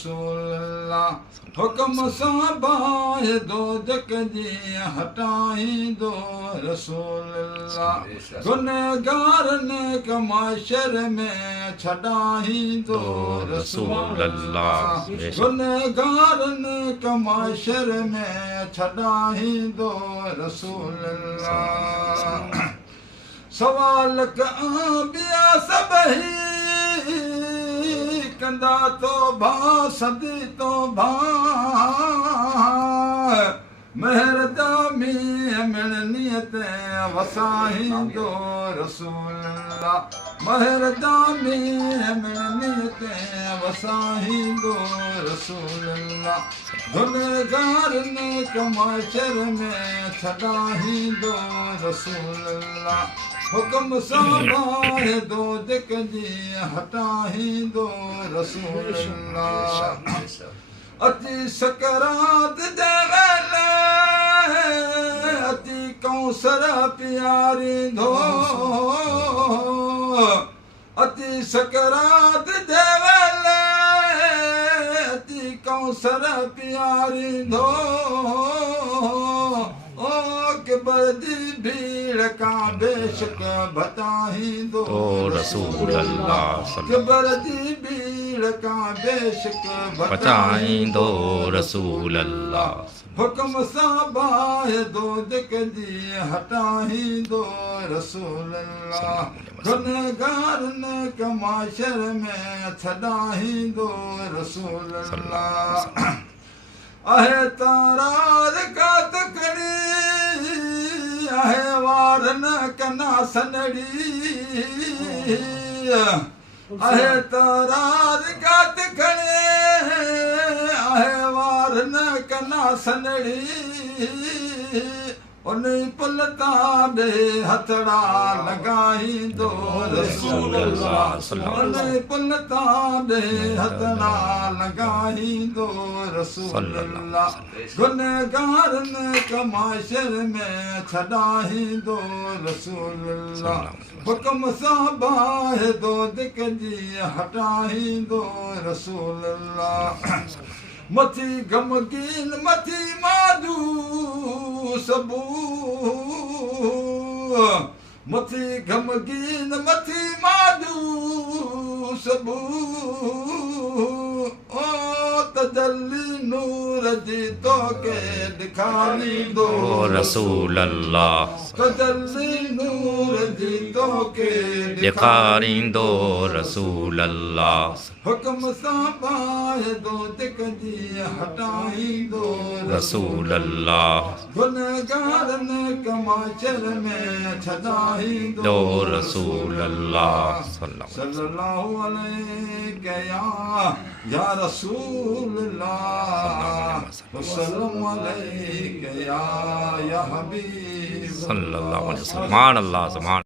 रसूल अल्लाह हुक्म सां बाहि दो जक जी हटाईंदो रसूल अल्लाह गुनहगारनि कमाशर में छॾाईंदो रसूल अल्लाह गुनहगारनि कमाशर में छॾाईंदो रसूल अल्लाह सवाल ॿिया सभई कंदा तौबा सदी तौबा महर जामी मिलनियत वसाईंदो रसूल अल्लाह महर जामी मिलनियत वसाईंदो रसूल अल्लाह गुनहगारनि कमाशर में छॾाईंदो रसूल अल्लाह हुक्म सां बाहि दो जक जी हटाईंदो रसूल अल्लाह अति सकरात जे वेले अति कौसर प्यारींदो अति सकरात जे वेले अति कौसर प्यारींदो बदी भीड़ का बेशक बताईंदो रसूल अल्लाह बदी भीड़ का बेशक बताईंदो रसूल अल्लाह हुक्म सां बाहि दो जक जी हटाईंदो रसूल अल्लाह गुनहगारनि कमाशर में छॾाईंदो रसूल अल्लाह आहे तारार का तकड़ी आहे वार न कना सनड़ी आहे तारार का तकड़ी आहे वार न कना सनड़ी उन पुलता दे हथड़ा लगाईंदो रसूल अल्लाह उन पुलता दे हथड़ा लगाईंदो रसूल अल्लाह गुनहगारनि कमाशर में छॾाईंदो रसूल अल्लाह हुक्म सां बाहि दो जक जी हटाईंदो रसूल अल्लाह मथी गमगीन मथी मायूस मथी गमगीन मथी मायूस ओ तजल्ली नूर जी तोखे ॾेखारींदो रसूल अल्लाह तजल्ली नूर जी तोखे ॾेखारींदो रसूल अल्लाह हुक्म सां बाहि दो जक जी हटाईंदो रसूल अल्लाह गुनहगारनि कमाशर में छॾाईंदो रसूल अल्लाह सल्लल्लाहु अलैहि या रसूल अल्लाह वसल्लम अलैहि या हबीब सल्लल्लाहु अलैहि वसल्लम। सुभान अल्लाह सुभान